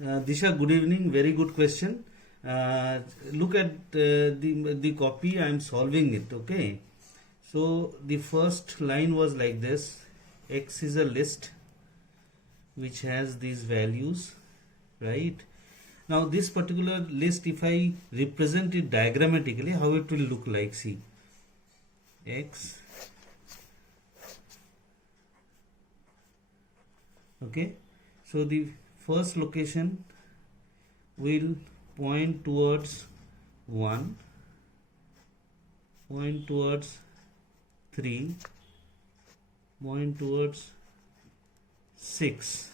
Disha, good evening. Very good question. Look at the copy. I am solving it. Okay. So the first line was like this. X is a list which has these values, right? Now this particular list, if I represent it diagrammatically, how it will look like? See, X. Okay. So the first location will point towards 1, point towards 3, point towards 6.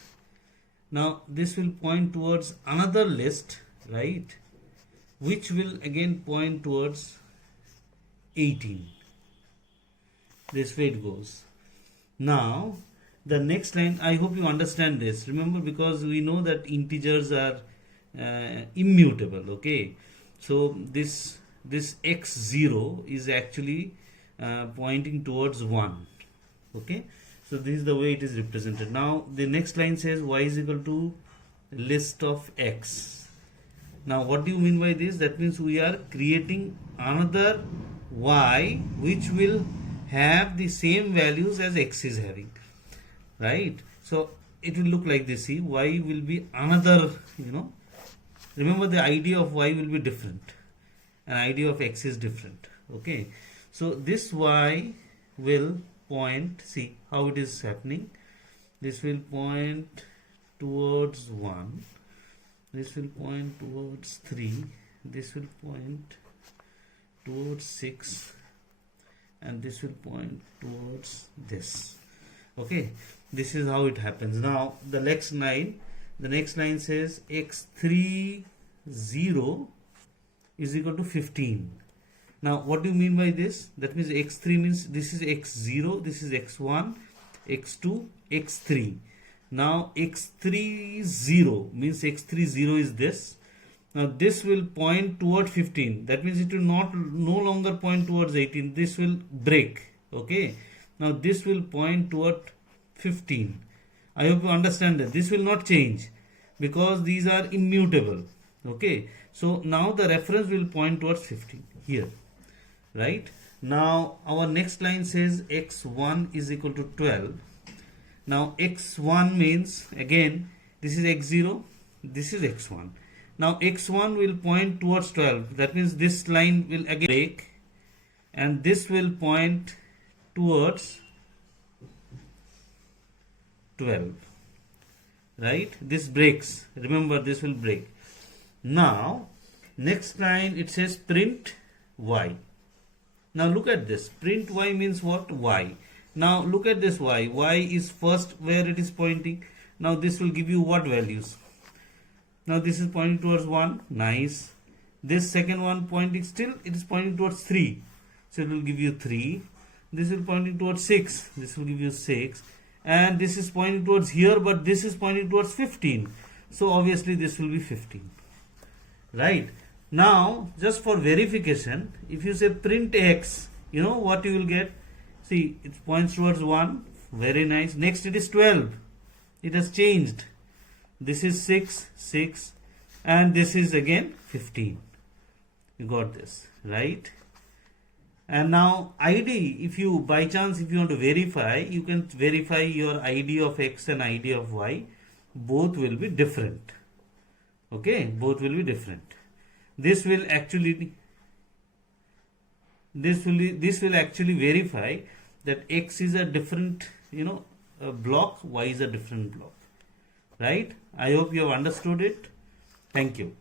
Now this will point towards another list, right, which will again point towards 18. This way it goes. Now the next line, I hope you understand this. Remember, because we know that integers are immutable. Okay, so this x0 is actually pointing towards 1. Okay, so this is the way it is represented. Now the next line says y is equal to list of x. Now what do you mean by this? That means we are creating another y which will have the same values as x is having, right? So it will look like this. See, y will be another, remember the idea of y will be different and idea of x is different. Okay, so this y will point, see how it is happening. This will point towards 1, this will point towards 3, this will point towards 6, and this will point towards this. Okay, this is how it happens. Now the next line says x30 is equal to 15. Now what do you mean by this? That means x3 means this is x0, this is x1, x2, x3. Now x30 means x30 is this. Now this will point toward 15. That means it will no longer point towards 18. This will break. Okay. Now this will point toward 15. I hope you understand that. This will not change because these are immutable. Okay. So now the reference will point towards 15 here. Right. Now our next line says x1 is equal to 12. Now x1 means, again, this is x0, this is x1. Now x1 will point towards 12. That means this line will again break and this will point towards 12. Right? This breaks. Remember, this will break. Now next line it says print y. Now look at this. Print y means what? Y. Now look at this y. Y is first where it is pointing. Now this will give you what values? Now this is pointing towards 1. Nice. This second one pointing, still it is pointing towards 3. So it will give you 3. This is pointing towards 6. This will give you 6. And this is pointing towards here, but this is pointing towards 15. So obviously this will be 15. Right. Now just for verification, if you say print x, you know what you will get? See, it points towards 1. Very nice. Next it is 12. It has changed. This is 6, 6, and this is again 15. You got this, right? And now ID, if you by chance if you want to verify, you can verify your ID of x and ID of y. Both will be different. Okay, both will be different. This will actually verify that x is a different block, y is a different block. Right? I hope you have understood it. Thank you.